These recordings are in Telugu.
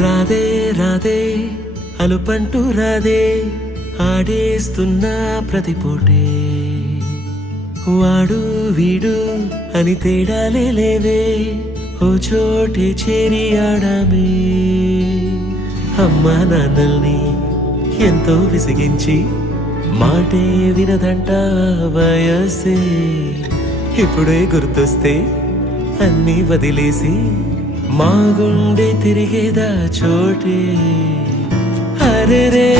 రాదే రాదే అలుపంటూ రాదే ఆడేస్తున్నా ప్రతి పూటే వాడు వీడు అని తేడాలే లేవే ఓ చోటే చేరి ఆడామే అమ్మా నాన్నల్ని ఎంతో విసిగించి మాటే వినదంట వయసే ఇప్పుడే గుర్తొస్తే అన్నీ వదిలేసి మా గుండె తిరిగేదా చోటే అరెరే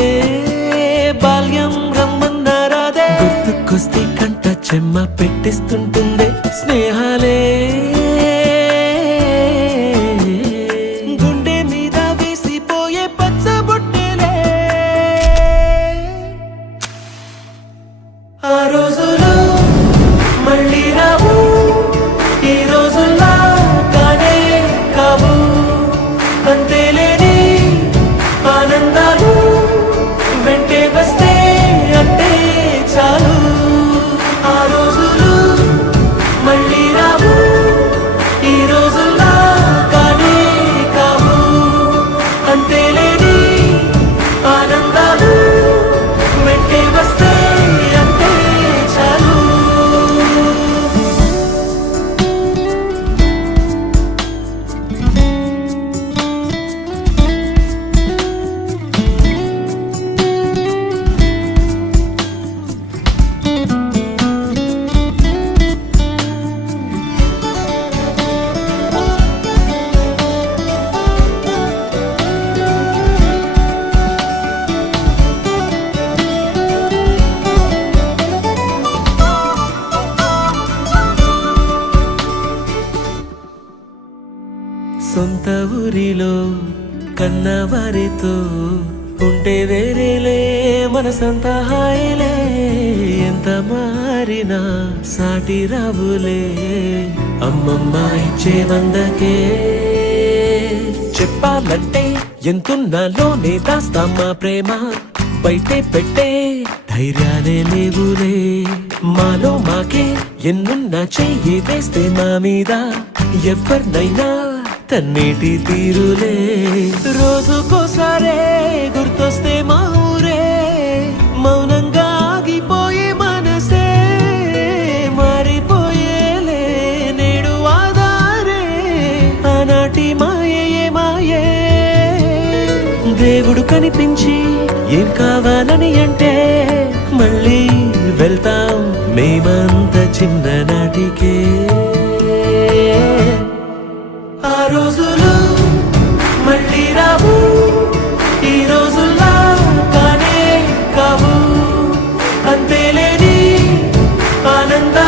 బాల్యం రమ్మన్నారాదే గుర్తుకొస్తే కంట చెమ్మ పెట్టిస్తుంటుందే స్నేహాలే గుండె మీద వేసిపోయే పచ్చబొట్టెలే ఆ రోజులు మళ్ళీ రావు ఈ రోజుల్లా కానే కావు అంతేలేని ఆనందాలు వెంటే వస్తే అంటే చాలు ఆ రోజులు మళ్ళీ రావు ఈ రోజుల్లా కానే కావు అంతేలేని ఆనందాలు వెంటే వస్తే అంటే చాలు సొంత ఊరిలో కన్నవారితో ఉంటే వేరేలే మనసంత హాయిలే ఎంత మారినా సాటి రావులే అమ్మమ్మ ఇచ్చే వందకే చెప్పాలంటే ఎంతున్నాలోనే దాస్తామా ప్రేమ బయటే పెట్టే ధైర్యాలే లేవులే మాలో మాకే ఎన్నున్నా చెయ్యి వేస్తే మా మీద ఎవరినైనా తన్నేటి తీరులే రోజుకోసారే గుర్తొస్తే మా ఊరే మౌనంగా ఆగిపోయే మనసే మారిపోయేలే నేడు ఆధారే ఆనాటి మాయే మాయే దేవుడు కనిపించి ఏం కావాలని అంటే మళ్ళీ వెళ్తాం మేమంత చిన్ననాటికే ఆ రోజులు మళ్ళీ రావు ఈ రోజుల్లా కానే కావు అంతేలేని ఆనంద